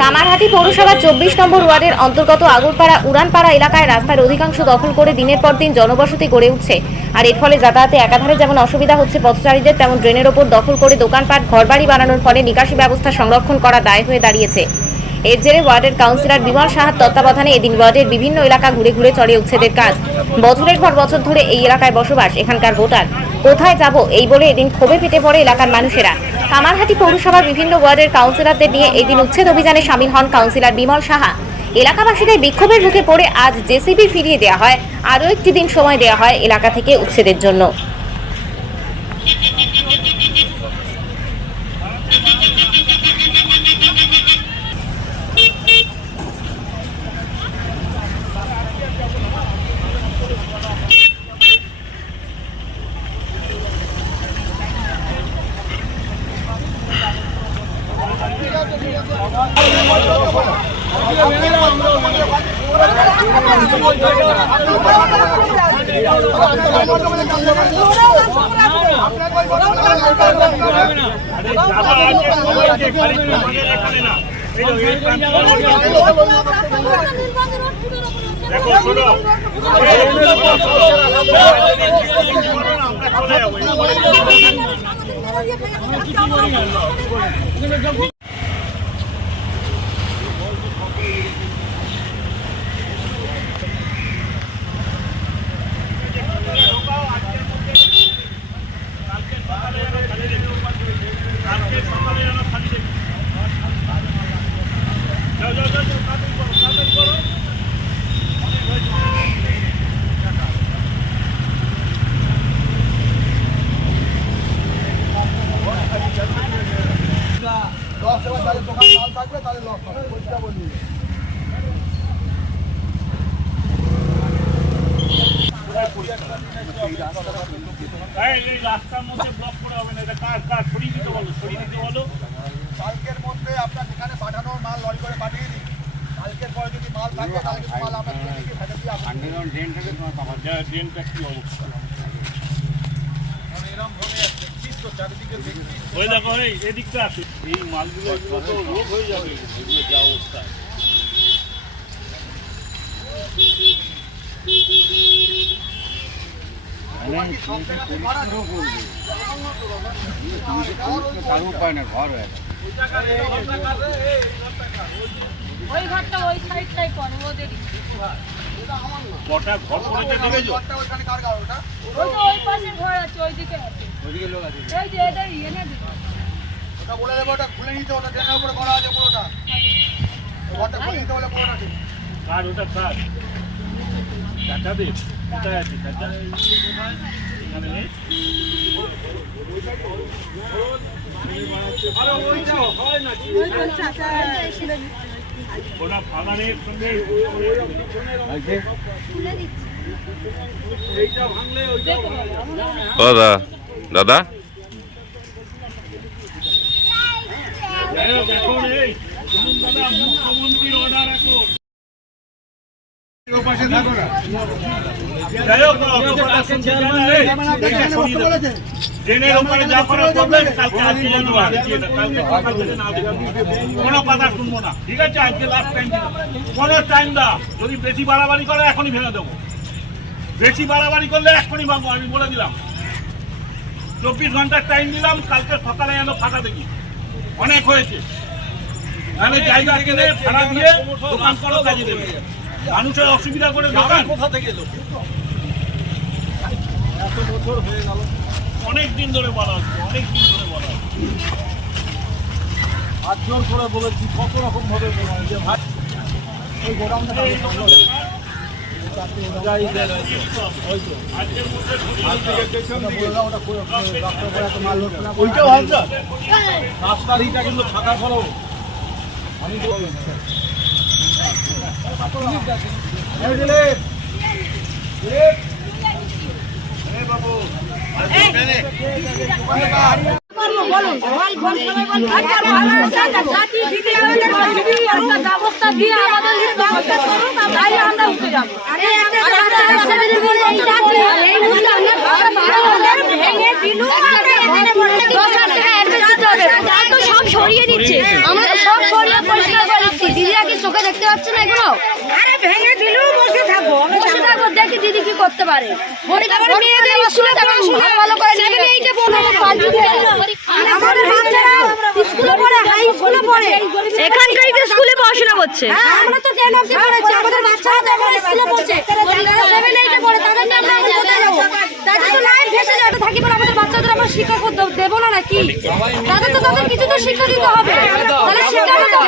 কামারহাটি পৌরসভার চব্বিশ নম্বর ওয়ার্ডের অন্তর্গত আগরপাড়া উড়ানপাড়া এলাকায় রাস্তার অধিকাংশ দখল করে দিনের পর দিন জনবসতি গড়ে উঠছে। আর এর ফলে যাতায়াতে একাধারে যেমন অসুবিধা হচ্ছে, পথচারীদের তেমন ড্রেনের ওপর দখল করে দোকানপাট, ঘরবাড়ি বানানোর ফলে নিকাশি ব্যবস্থা সংরক্ষণ করা দায় হয়ে দাঁড়িয়েছে। এর জেরে ওয়ার্ডের কাউন্সিলর বিমল সাহার তত্ত্বাবধানে এদিন ওয়ার্ডের বিভিন্ন এলাকা ঘুরে ঘুরে চড়ে উচ্ছেদের কাজ। বছরের পর বছর ধরে এই এলাকায় বসবাস এখানকার ভোটার। কোথায় যাব এই বলে এদিন ক্ষোভে ফেটে পড়ে এলাকার মানুষেরা। কামারহাটি পৌরসভার বিভিন্ন ওয়ার্ডের কাউন্সিলরদের নিয়ে এদিন উচ্ছেদ অভিযানে সামিল হন কাউন্সিলর বিমল সাহা। এলাকাবাসীদের বিক্ষোভের মুখে পড়ে আজ জেসিবি ফিরিয়ে দেওয়া হয়। আরও একটি দিন সময় দেওয়া হয় এলাকা থেকে উচ্ছেদের জন্য। দেখো শোনো কালকে সকালে যেন খালি দেখি যাও যাও যাও যাও, তাড়াতাড়ি করো তাড়াতাড়ি করো লস এবার তাহলে দোকান মাল থাকবে তাহলে লস হবে পরিষ্কার বলি এই রাস্তার মধ্যে ব্লক করে হবে না এটা কার কার? সরিয়ে দিতে বলো সরিয়ে দিতে বলো। কালকের মধ্যে আপনার যেখানে পাঠানোর মাল লরি করে পাঠিয়ে দিন কালকের পরে যদি মাল থাকে তাহলে কিছু মাল আমরা ফেলে ড্রেন- ড্রেনটা কি অবস্থা? দেখছিস ওই দেখো এই এদিকটা আছে এই মালগুলো এগুলো তো রোগ হয়ে যাবে। এগুলো যা অবস্থা। কারও উপায় না ঘর হয়ে ওই ঘরটা ওই সাইডটাই করে ওদেরই কটা ঘর করেছে দেখেছ? কার গাড়ি ওটা ওই তো ওই পাশে ঘর আছে ওইদিকে আছে। ওইদিকে লোক আছে। এই যে এটা ইয়ে না ওটা বলে দেবো ওটা খুলে নিতে ওটা ড্রেনের উপরে করা আছে পুরোটা। ঘরটা খুলে নিতে হলে পুরোটা কার ওটা কার চাচাদের কোথায় আছে চাচা? এখানে ফাদারের সঙ্গে দাদা দাদা? এখন এই। দাদা মুখ্যমন্ত্রীর অর্ডার এখন। যদি বেশি বাড়াবাড়ি করে এখনই ভেঙে দেবো বেশি বাড়াবাড়ি করলে এখনই ভাঙবো আমি বলে দিলাম চব্বিশ ঘণ্টার টাইম দিলাম কালকে সকালে যেন ফাঁকা দেখি অনেক হয়েছে আমি জায়গা কিনে ভাড়া দিয়ে দোকান করো কাজে দেবে মানুষের অসুবিধা করে দোকান। কোথা থেকে এলো? অনেক দিন ধরে বলা হচ্ছে অনেক দিন ধরে বলা হচ্ছে। হাত জোর করে বলেছি কত রকম ভাবে যে ভাই এই গোডাউনটা এত ওইটাও হালকা রাস্তার ইটা কিন্তু ফাঁকা করো আমি আমরা উঠে সব সরিয়ে সব সরিয়ে পরিষ্কার করে ভাঙতে পারছে না এগুলো? আরে ভেঙে বসে থাকব বসে থাকব দেখি দিদি কি করতে পারে। মেয়েদের স্কুলে পড়াশোনা ভালো করে এইটে পাল্টি দিয়ে আমাদের বাচ্চারা স্কুলে পড়ে হাই স্কুলে পড়ে। এখানকারই তো স্কুলে পড়াশোনা করছে। হ্যাঁ, আমরা তো টেন অবধি পড়েছি আমাদের বাচ্চারা তো এখন স্কুলে পড়ছে। সেভেন এইটে পড়ে তাদের তো আমরা এখন কোথায় যাব তাদের তো লাইফ ভেসে যাবে থাকি পরে আমাদের বাচ্চাদের আমরা শিক্ষা দেবো না নাকি? তাদের তো তাদের কিছু তো শিক্ষা দিতে হবে। তাহলে শিক্ষাটা তো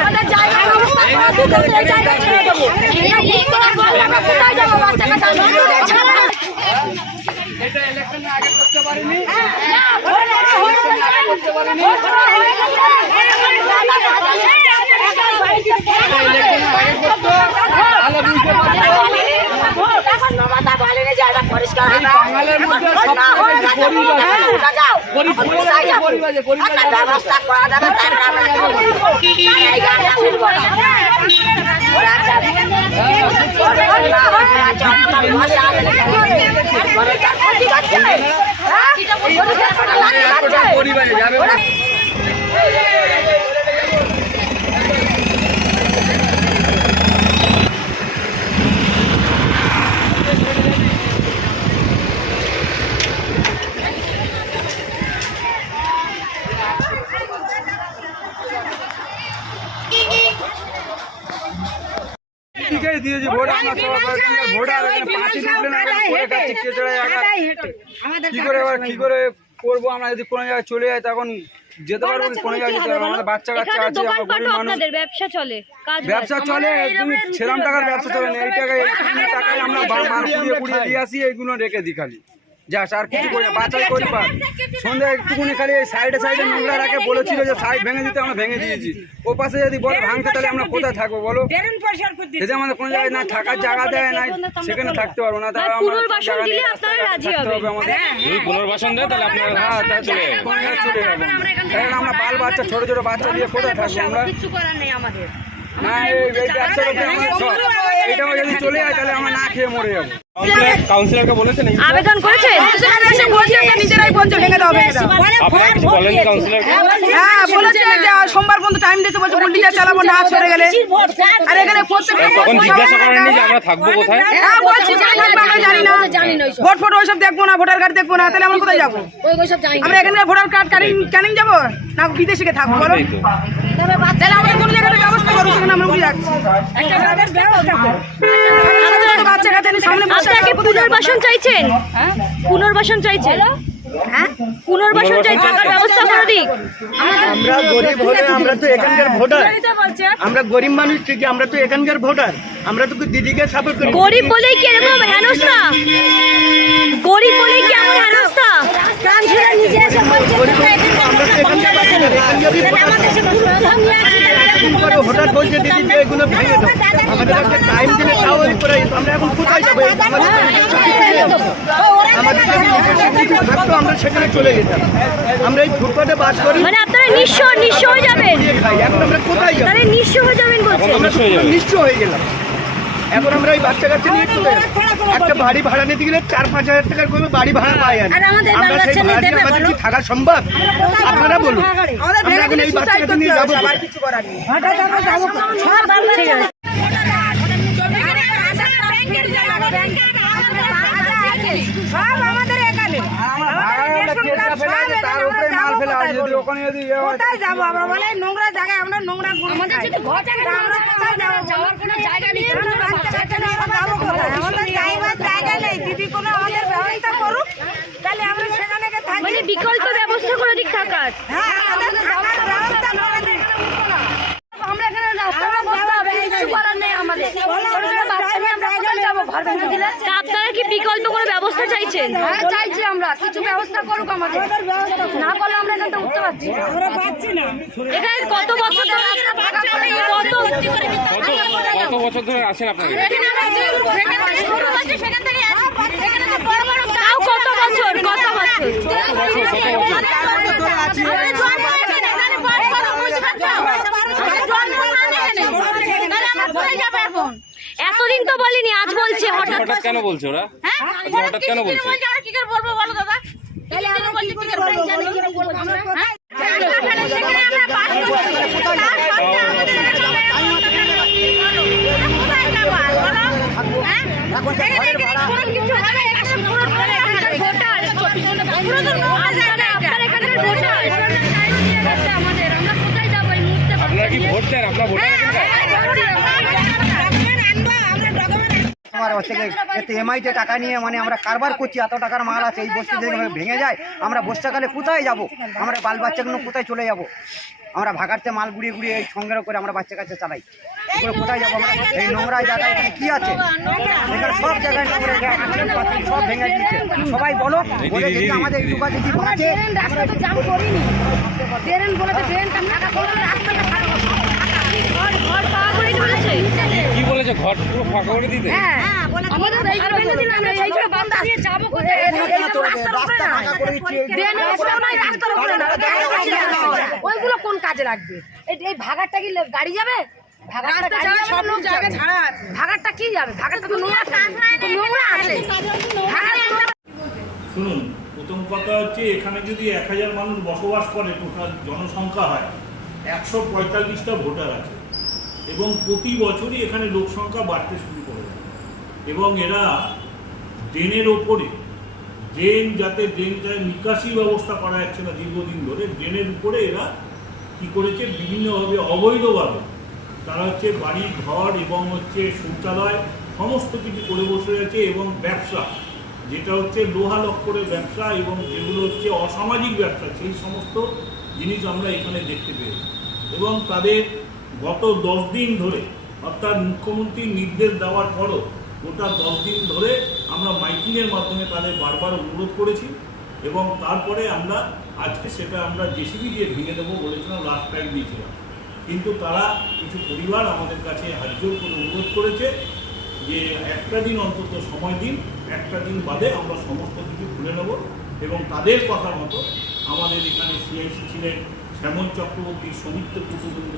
আমাদের জায়গার ব্যবস্থা করে দিতে এই জায়গা করতে পারিনি করতো তাহলে ব্যবস্থা করা যাবে, আমরা যাব। কি করে এবার কি করে করব? আমরা যদি কোনো জায়গায় চলে যাই তখন যেতে পারব? কোনো জায়গায় যেতে পারব। আমাদের বাচ্চা কাচ্চা আছে আমরা গরিব মানুষ। ব্যবসা চলে ব্যবসা সেরাম টাকার ব্যবসা চলে না। এই টাকায় টাকায় আমরা বা- মাল কুড়িয়ে কুড়িয়ে দিয়ে আসি এইগুলো রেখে দিই খালি। যা আর কিছু করি না। বাচ্চাই করি পা সন্ধ্যা একটুকুনি খালি এই সাইডে সাইডে নোংরা রাখে বলেছিল যে সাইড ভেঙে দিতে আমরা ভেঙে দিয়েছি। ও পাশে যদি বলে ভাঙতে তাহলে আমরা কোথায় থাকব বলো? যদি আমাদের কোনো জায়গায় না থাকার জায়গা দেয় না সেখানে থাকতে পারব না তাহলে আমরা পুনর্বাসন দিলে আপনারা রাজি থাকতে হবেন। হবে আমাদের। যদি পুনর্বাসন দেয় তাহলে আপনারা হ্যাঁ তাহলে চলে যাব। চলে যাব কারণ আমরা বাল বাচ্চা ছোট ছোট বাচ্চা দিয়ে কোথায় থাকব আমরা? কিছু করার নেই আমাদের। না এই এই ব্যবসা করতে আমাদের সব যদি চলে যায় তাহলে আমরা না। খেয়ে মরে যাব কাউন্সিলরকে বলেছেন আবেদন করেছেন? নিজেরাই বলছে ভেঙে দাও ভেঙে দাও আপনারা কিছু বলেন কাউন্সিলর হ্যাঁ বলেছে যে সোমবার পর্যন্ত টাইম দিয়েছে বলছে পুলিশে চালাবো না সরে গেলে। আর এখানে প্রত্যেকটা তখন জিজ্ঞাসা করেননি যে আমরা থাকব কোথায়? হ্যাঁ বলছি কোথায় থাকব আমরা জানি না ভোট ফোট ওইসব দেখব না ভোটার কার্ড দেখব না তাহলে আমরা কোথায় যাব? আমরা এখানে ভোটার কার্ড ক্যানিং ক্যানিং যাব? না থাকব বলো। তাহলে আমাদের কোনো জায়গায় ব্যবস্থা করো সেখানে আমরা উঠে যাচ্ছি। বাচ্চা কাচ্চা সামনে আপনারা কি পুনর্বাসন চাইছেন? পুনর্বাসন চাইছেন? হ্যাঁ? পুনর্বাসন চাই থাকার ব্যবস্থা করে দিক আমরা গরিব হলে আমরা তো এখানকার ভোটার। আমরা গরিব মানুষ ঠিকই আমরা তো এখানকার ভোটার। আমরা তো দিদিকে সাপোর্ট করি। গরিব বলেই কি এরকম হেনস্থা। গরিব বলেই কি এমন হেনস্থা? কান ছেড়ে নিজে এসে বলছে আমরা তো এখানকার বাসিন্দা, এখানকারই ভোটার। করে হঠাৎ বলছে দিদি যে এগুলো ভেঙে দাও। আমাদের একটা টাইম দিলে তাও ওই করে আমরা এখন কোথায় যাব? আমাদের থাকতো আমরা সেখানে চলে যেতাম। আমরা এই ফুটপাতে বাস করি। মানে আপনারা নিঃস্ব নিঃস্ব হয়ে যাবেন। এখন আমরা কোথায় যাব? তাহলে নিঃস্ব হয়ে যাবেন বলছেন আমরা নিঃস্ব হয়ে গেলাম। এখন আমরা ওই বাচ্চা কাচ্চা নিয়ে চলে একটা বাড়ি ভাড়া নিতে গেলে চার পাঁচ হাজার টাকার কোনো বাড়ি ভাড়া পাই আর আমরা সেই ভাড়া দিয়ে আমাদের কি থাকা সম্ভব? আপনারা বলুন। আমরা এখন এই বাচ্চা কাচ্চা নিয়ে যাব কোথায় যাব? আমরা বলে নোংরা জায়গায় আমরা নোংরা আমাদের যদি ঘর আমরা কোথায় যাব? যাওয়ার কোনো জায়গা নেই। যাব কোথায়? আমাদের যাইবার জায়গা নেই দিদি কোনো আমাদের ব্যবস্থা করুক তাহলে আমরা সেখানে থাকি। মানে বিকল্প ব্যবস্থা করে দিক থাকার। হ্যাঁ আমাদের থাকার ব্যবস্থা করে দিন আমরা এখানে রাস্তা ব্যবস্থা হবে কিছু করার নেই আমাদের। আপনারা কি বিকল্প কোনো ব্যবস্থা চাইছেন? হ্যাঁ চাইছি আমরা। কিছু ব্যবস্থা করুক আমাদের। না করলে আমরা এখান থেকে উঠতে পারছি আমরা পাচ্ছি না। এখানে কত বছর ধরে কত বছর ধরে আছেন আপনারা? কত বছর কত বছর? এখানে, এতদিন তো বলিনি আজ বলছে হ্যাঁ? হঠাৎ হঠাৎ কেন বলছো ওরা? হ্যাঁ? হঠাৎ কেন বলছো? কি করে বলব বলো কি করে বলব? হ্যাঁ? হ্যাঁ? আপনারা কি ভোট দেন আপনার ভোটার হচ্ছে এতে এমআইতে টাকা নিয়ে মানে আমরা কারবার করছি এত টাকার মাল আছে এই বস্তি যদি ভেঙে যায় আমরা বর্ষাকালে কোথায় যাব? আমরা বাল বাচ্চাগুলো কোথায় চলে যাব? আমরা ভাগাড়তে মাল গুড়িয়ে গুড়িয়ে এই সংগ্রহ করে আমরা বাচ্চা কাচ্চা চালাই। এগুলো কোথায় যাব আমরা? এই নোংরা জায়গায় এখানে কি আছে? এখানে সব জায়গায় নোংরা জায়গা আছে, সব ভেঙে দিচ্ছে সবাই বলো বলে দেখি আমাদের আছে কি আমরা আছে ড্রেন রাস্তা তো জাম করিনি। ড্রেন বলেছে ড্রেনটা ফাঁকা করলে রাস্তাটা ফাঁকা। ঘর ঘর পাওয়া করে। বলেছে কি বলেছে ঘর পুরো ফাঁকা করে দিতে। হ্যাঁ। আমাদের ঘর ভেঙে দিলে আমরা বন্ধ যাব কোথায়? রাস্তা ফাঁকা করে দিচ্ছি না। ওইগুলো কোন কাজে লাগবে? এই- এই ভাগারটা কি গাড়ি যাবে? ভাগারটা গাড়ি যাবে না লোক যাবে? ভাগারটা কি যাবে? ভাগারটা তো নোংরা আছে। শুনুন প্রথম কথা হচ্ছে এখানে যদি এক হাজার মানুষ বসবাস করে টোটাল জনসংখ্যা হয় একশো পঁয়তাল্লিশটা ভোটার আছে। এবং প্রতি বছরই এখানে লোক সংখ্যা বাড়তে শুরু করে এবং এরা ড্রেনের ওপরে, ড্রেন যাতে ড্রেনটা নিকাশি ব্যবস্থা করা যাচ্ছে না দীর্ঘদিন ধরে, ড্রেনের উপরে এরা কি করেছে? বিভিন্নভাবে, অবৈধভাবে তারা হচ্ছে বাড়ি, ঘর এবং হচ্ছে শৌচালয় সমস্ত কিছু করে বসে আছে এবং ব্যবসা, যেটা হচ্ছে লোহা লক্করের ব্যবসা এবং যেগুলো হচ্ছে অসামাজিক ব্যবসা, সেই সমস্ত জিনিস আমরা এখানে দেখতে পেয়েছি। এবং তাদের গত দশ দিন ধরে, অর্থাৎ মুখ্যমন্ত্রীর নির্দেশ দেওয়ার পরও গোটা দশ দিন ধরে আমরা মাইকিংয়ের মাধ্যমে তাদের বারবার অনুরোধ করেছি এবং তারপরে আমরা আজকে সেটা আমরা জেসিবি দিয়ে ভেঙে দেবো বলেছিলাম লাস্ট টাইম দিয়েছিলাম। কিন্তু তারা কিছু পরিবার আমাদের কাছে হাজর করে অনুরোধ করেছে যে একটা দিন অন্তত সময় দিন, একটা দিন বাদে আমরা সমস্ত কিছু খুলে নেব এবং তাদের কথা মতো আমাদের এখানে সিআইসি ছিলেন শ্যামল চক্রবর্তী, সমিত্র কুতুবৃন্দ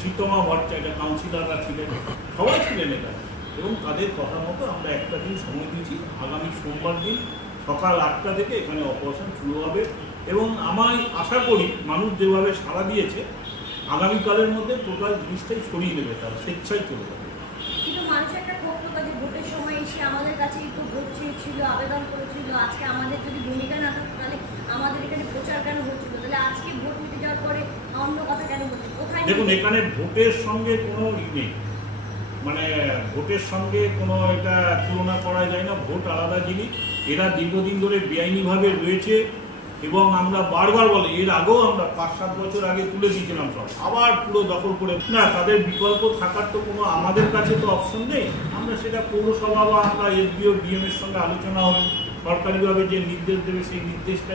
সীতমা ভট্টাচার্য, কাউন্সিলররা ছিলেন, সবাই ছিলেন এখানে। এবং তাদের কথা মতো আমরা একটা দিন সময় দিয়েছি, আগামী সোমবার দিন সকাল আটটা থেকে এখানে অপারেশন শুরু হবে। এবং আমি আশা করি মানুষ যেভাবে সাড়া দিয়েছে, আগামীকালের মধ্যে টোটাল জিনিসটাই সরিয়ে নেবে তারা স্বেচ্ছায় চলে যাবে। কিন্তু মানুষ একটা ক্ষোভ তো ভোটের সময় এসে আমাদের কাছে একটু ভোট চেয়েছিল, আবেদন করেছিল, আজকে আমাদের যদি ভূমিকা না তাহলে আমাদের এখানে প্রচার কেন হচ্ছিল? তাহলে আজকে ভোট নিতে যাওয়ার পরে দেখুন, এখানে ভোটের সঙ্গে কোনো ই নেই। মানে ভোটের সঙ্গে কোনো এটা তুলনা করা যায় না, ভোট আলাদা জিনিস। এরা দীর্ঘদিন ধরে বেআইনিভাবে রয়েছে এবং আমরা বারবার বলে, এর আগেও আমরা পাঁচ সাত বছর আগে তুলে দিয়েছিলাম সব। আবার পুরো দখল করে না, তাদের বিকল্প থাকার তো কোনো আমাদের কাছে তো অপশন নেই। আমরা সেটা পৌরসভা বা আমরা এসডিও ডিএম এর সঙ্গে আলোচনা হবে। সরকারিভাবে যে নির্দেশ দেবে, সেই নির্দেশটা